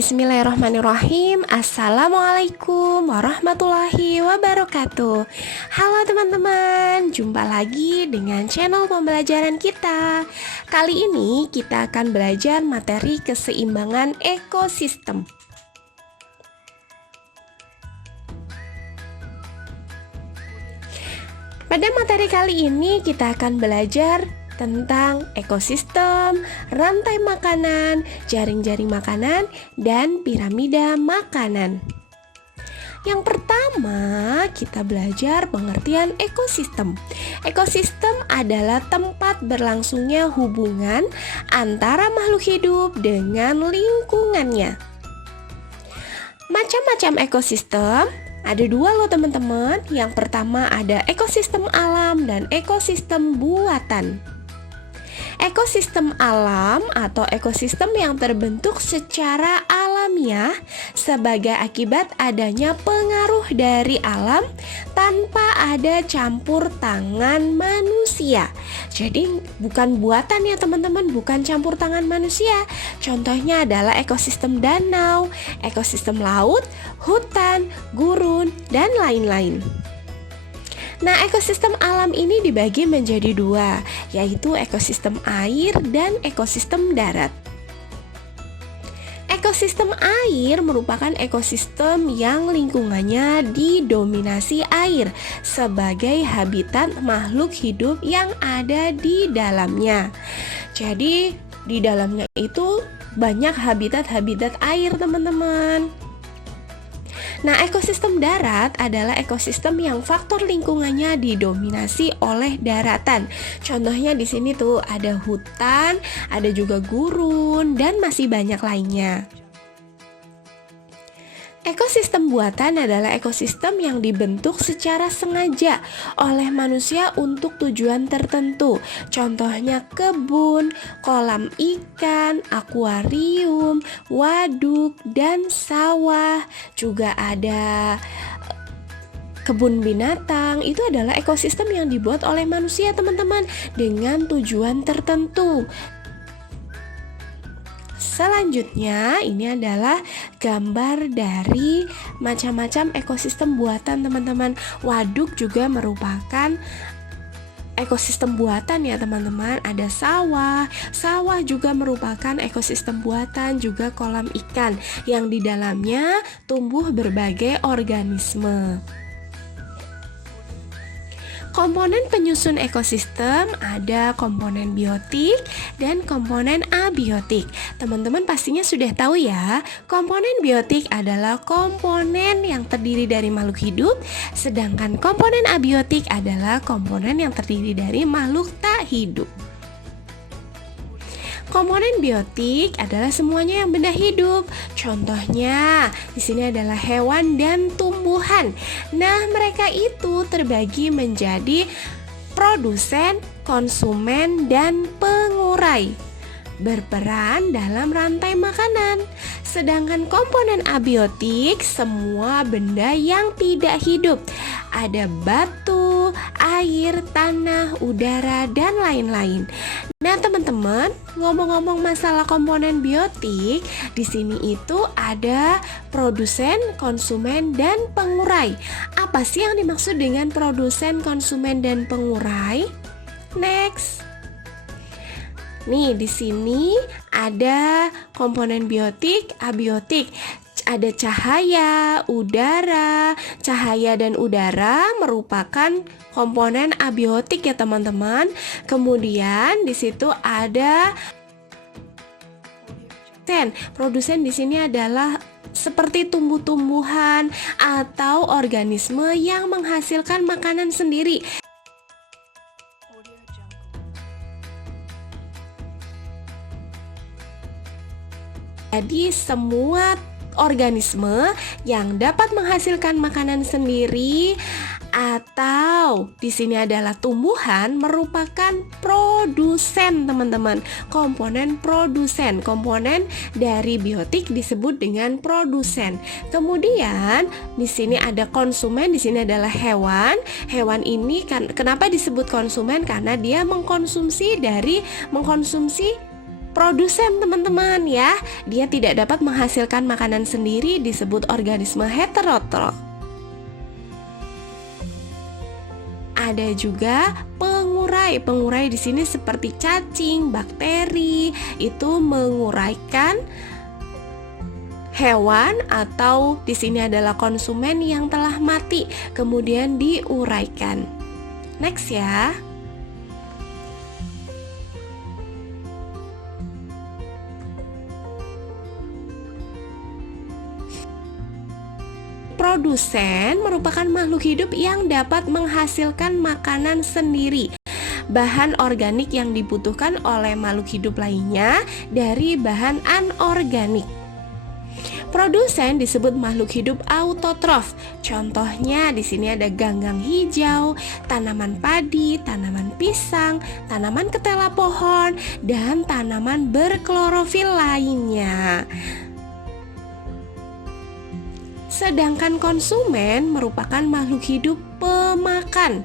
Bismillahirrahmanirrahim. Assalamualaikum warahmatullahi wabarakatuh. Halo teman-teman, jumpa lagi dengan channel pembelajaran kita. Kali ini kita akan belajar materi keseimbangan ekosistem. Pada materi kali ini kita akan belajar tentang ekosistem, rantai makanan, jaring-jaring makanan, dan piramida makanan. Yang pertama, kita belajar pengertian ekosistem. Ekosistem adalah tempat berlangsungnya hubungan antara makhluk hidup dengan lingkungannya. Macam-macam ekosistem ada dua loh teman-teman. Yang pertama ada ekosistem alam dan ekosistem buatan. Ekosistem alam atau ekosistem yang terbentuk secara alamiah sebagai akibat adanya pengaruh dari alam tanpa ada campur tangan manusia. Jadi bukan buatan ya teman-teman, bukan campur tangan manusia. Contohnya adalah ekosistem danau, ekosistem laut, hutan, gurun, dan lain-lain. Nah, ekosistem alam ini dibagi menjadi dua, yaitu ekosistem air dan ekosistem darat. Ekosistem air merupakan ekosistem yang lingkungannya didominasi air sebagai habitat makhluk hidup yang ada di dalamnya. Jadi, di dalamnya itu banyak habitat-habitat air, teman-teman. Nah, ekosistem darat adalah ekosistem yang faktor lingkungannya didominasi oleh daratan. Contohnya di sini tuh ada hutan, ada juga gurun, dan masih banyak lainnya. Ekosistem buatan adalah ekosistem yang dibentuk secara sengaja oleh manusia untuk tujuan tertentu. Contohnya kebun, kolam ikan, akuarium, waduk, dan sawah. Juga ada kebun binatang. Itu adalah ekosistem yang dibuat oleh manusia, teman-teman, dengan tujuan tertentu. Selanjutnya, ini adalah gambar dari macam-macam ekosistem buatan, teman-teman. Waduk juga merupakan ekosistem buatan ya, teman-teman. Ada sawah. Sawah juga merupakan ekosistem buatan, juga kolam ikan yang di dalamnya tumbuh berbagai organisme. Komponen penyusun ekosistem ada komponen biotik dan komponen abiotik. Teman-teman pastinya sudah tahu ya, komponen biotik adalah komponen yang terdiri dari makhluk hidup, sedangkan komponen abiotik adalah komponen yang terdiri dari makhluk tak hidup. Komponen biotik adalah semuanya yang benda hidup. Contohnya, di sini adalah hewan dan tumbuhan. Nah, mereka itu terbagi menjadi produsen, konsumen, dan pengurai, berperan dalam rantai makanan. Sedangkan komponen abiotik semua benda yang tidak hidup. Ada batu, air, tanah, udara, dan lain-lain. Nah, teman-teman, ngomong-ngomong masalah komponen biotik, di sini itu ada produsen, konsumen, dan pengurai. Apa sih yang dimaksud dengan produsen, konsumen, dan pengurai? Next. Nih, di sini ada komponen biotik, abiotik. Ada cahaya, udara. Cahaya dan udara merupakan komponen abiotik ya, teman-teman. Kemudian di situ ada produsen di sini adalah seperti tumbuh-tumbuhan atau organisme yang menghasilkan makanan sendiri. Jadi semua organisme yang dapat menghasilkan makanan sendiri atau di sini adalah tumbuhan merupakan produsen, teman-teman. Komponen produsen, komponen dari biotik disebut dengan produsen. Kemudian di sini ada konsumen, di sini adalah hewan. Hewan ini kenapa disebut konsumen? Karena dia mengkonsumsi produsen teman-teman ya. Dia tidak dapat menghasilkan makanan sendiri, disebut organisme heterotrof. Ada juga pengurai. Pengurai di sini seperti cacing, bakteri, itu menguraikan hewan atau di sini adalah konsumen yang telah mati kemudian diuraikan. Next ya. Produsen merupakan makhluk hidup yang dapat menghasilkan makanan sendiri. Bahan organik yang dibutuhkan oleh makhluk hidup lainnya dari bahan anorganik. Produsen disebut makhluk hidup autotrof. Contohnya di sini ada ganggang hijau, tanaman padi, tanaman pisang, tanaman ketela pohon, dan tanaman berklorofil lainnya. Sedangkan konsumen merupakan makhluk hidup pemakan.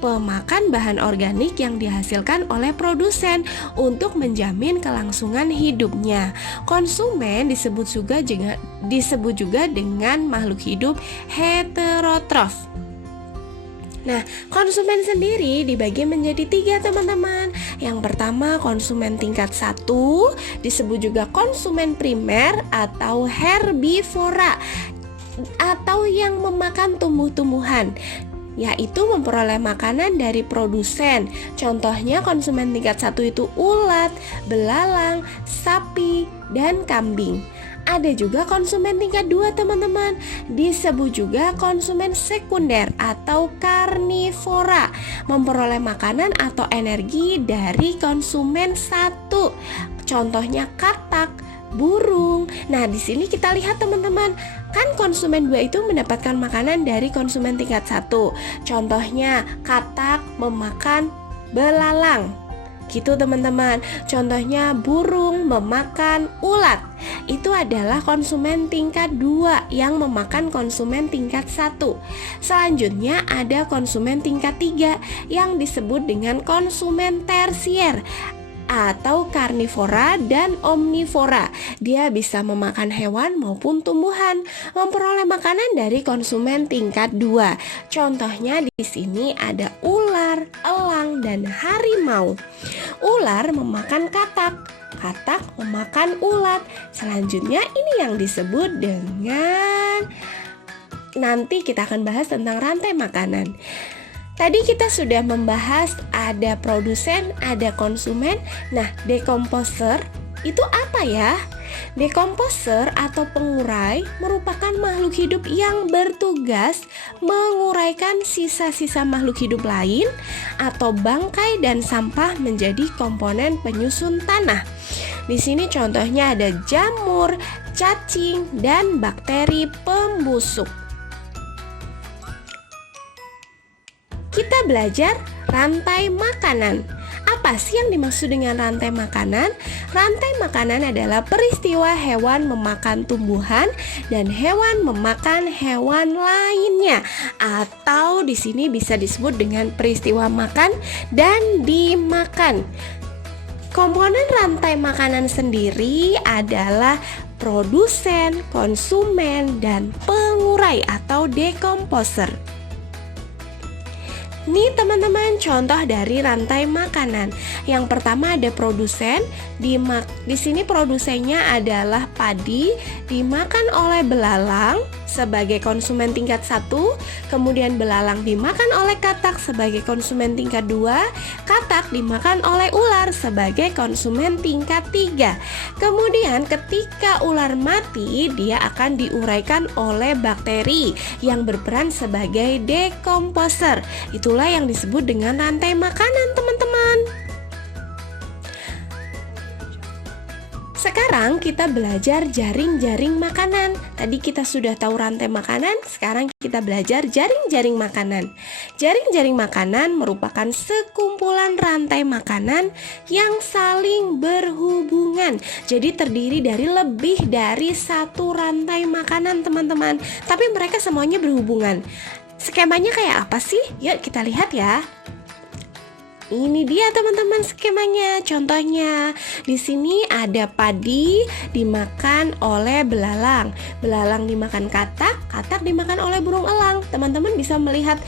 Pemakan bahan organik yang dihasilkan oleh produsen untuk menjamin kelangsungan hidupnya. Konsumen disebut juga dengan makhluk hidup heterotrof. Nah, konsumen sendiri dibagi menjadi 3 teman-teman. Yang pertama konsumen tingkat 1, disebut juga konsumen primer atau herbivora, atau yang memakan tumbuh-tumbuhan, yaitu memperoleh makanan dari produsen. Contohnya konsumen tingkat 1 itu ulat, belalang, sapi, dan kambing. Ada juga konsumen tingkat 2 teman-teman, disebut juga konsumen sekunder atau karnivora, memperoleh makanan atau energi dari konsumen 1. Contohnya katak, burung. Nah, di sini kita lihat teman-teman, kan konsumen 2 itu mendapatkan makanan dari konsumen tingkat 1. Contohnya katak memakan belalang. Gitu teman-teman. Contohnya burung memakan ulat. Itu adalah konsumen tingkat 2 yang memakan konsumen tingkat 1. Selanjutnya ada konsumen tingkat 3 yang disebut dengan konsumen tersier atau karnivora dan omnivora. Dia bisa memakan hewan maupun tumbuhan, memperoleh makanan dari konsumen tingkat 2. Contohnya di sini ada ular, elang, dan harimau. Ular memakan katak, katak memakan ulat. Selanjutnya ini yang disebut dengan, nanti kita akan bahas tentang rantai makanan. Tadi kita sudah membahas ada produsen, ada konsumen. Nah, decomposer itu apa ya? Decomposer atau pengurai merupakan makhluk hidup yang bertugas menguraikan sisa-sisa makhluk hidup lain atau bangkai dan sampah menjadi komponen penyusun tanah. Di sini contohnya ada jamur, cacing, dan bakteri pembusuk. Kita belajar rantai makanan. Apa sih yang dimaksud dengan rantai makanan? Rantai makanan adalah peristiwa hewan memakan tumbuhan dan hewan memakan hewan lainnya, atau di sini bisa disebut dengan peristiwa makan dan dimakan. Komponen rantai makanan sendiri adalah produsen, konsumen, dan pengurai atau decomposer. Nih teman-teman, contoh dari rantai makanan. Yang pertama ada produsen. Di sini produsennya adalah padi, dimakan oleh belalang sebagai konsumen tingkat 1. Kemudian belalang dimakan oleh katak sebagai konsumen tingkat 2. Katak dimakan oleh ular sebagai konsumen tingkat 3. Kemudian ketika ular mati, dia akan diuraikan oleh bakteri yang berperan sebagai decomposer. Itulah yang disebut dengan rantai makanan, teman-teman. Sekarang kita belajar jaring-jaring makanan. Tadi kita sudah tahu rantai makanan, sekarang kita belajar jaring-jaring makanan. Jaring-jaring makanan merupakan sekumpulan rantai makanan yang saling berhubungan. Jadi terdiri dari lebih dari satu rantai makanan, teman-teman. Tapi mereka semuanya berhubungan. Skemanya kayak apa sih? Yuk kita lihat ya. Ini dia teman-teman skemanya. Contohnya, di sini ada padi dimakan oleh belalang. Belalang dimakan katak, katak dimakan oleh burung elang. Teman-teman bisa melihat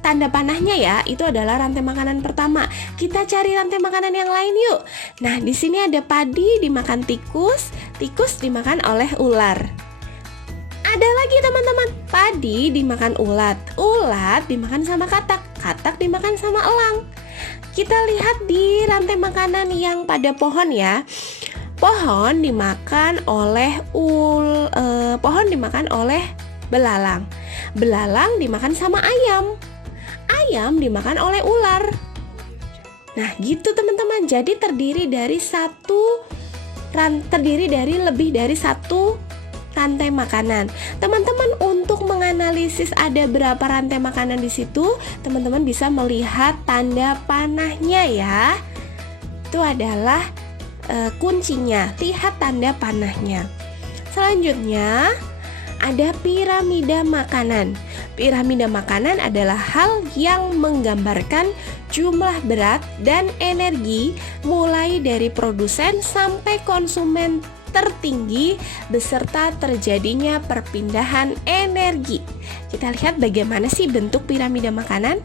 tanda panahnya ya. Itu adalah rantai makanan pertama. Kita cari rantai makanan yang lain yuk. Nah, di sini ada padi dimakan tikus, tikus dimakan oleh ular. Ada lagi teman-teman, padi dimakan ulat, ulat dimakan sama katak, katak dimakan sama elang. Kita lihat di rantai makanan yang pada pohon ya. Pohon dimakan oleh belalang. Belalang dimakan sama ayam. Ayam dimakan oleh ular. Nah, gitu teman-teman. Jadi terdiri dari lebih dari satu rantai makanan. Teman-teman untuk menganalisis ada berapa rantai makanan di situ, teman-teman bisa melihat tanda panahnya ya. Itu adalah kuncinya. Lihat tanda panahnya. Selanjutnya ada piramida makanan. Piramida makanan adalah hal yang menggambarkan jumlah berat dan energi mulai dari produsen sampai konsumen tertinggi beserta terjadinya perpindahan energi. Kita lihat bagaimana sih bentuk piramida makanan.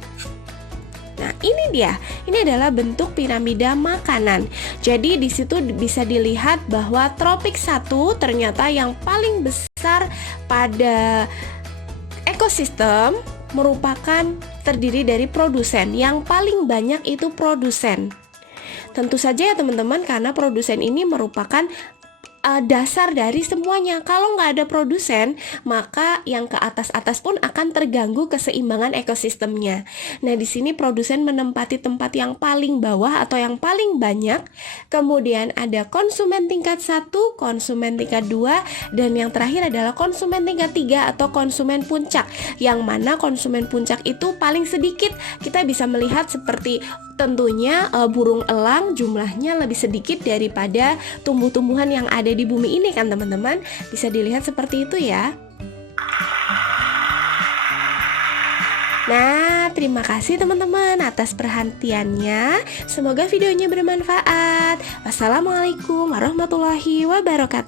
Nah, ini dia. Ini adalah bentuk piramida makanan. Jadi di situ bisa dilihat bahwa tropik 1 ternyata yang paling besar pada ekosistem merupakan terdiri dari produsen. Yang paling banyak itu produsen. Tentu saja ya teman-teman, karena produsen ini merupakan dasar dari semuanya. Kalau nggak ada produsen, maka yang ke atas-atas pun akan terganggu keseimbangan ekosistemnya. Nah, di sini produsen menempati tempat yang paling bawah atau yang paling banyak. Kemudian ada konsumen tingkat 1, konsumen tingkat 2, dan yang terakhir adalah konsumen tingkat 3 atau konsumen puncak. Yang mana konsumen puncak itu paling sedikit. Kita bisa melihat seperti tentunya burung elang jumlahnya lebih sedikit daripada tumbuh-tumbuhan yang ada di bumi ini kan teman-teman. Bisa dilihat seperti itu ya. Nah, terima kasih teman-teman atas perhatiannya. Semoga videonya bermanfaat. Wassalamualaikum warahmatullahi wabarakatuh.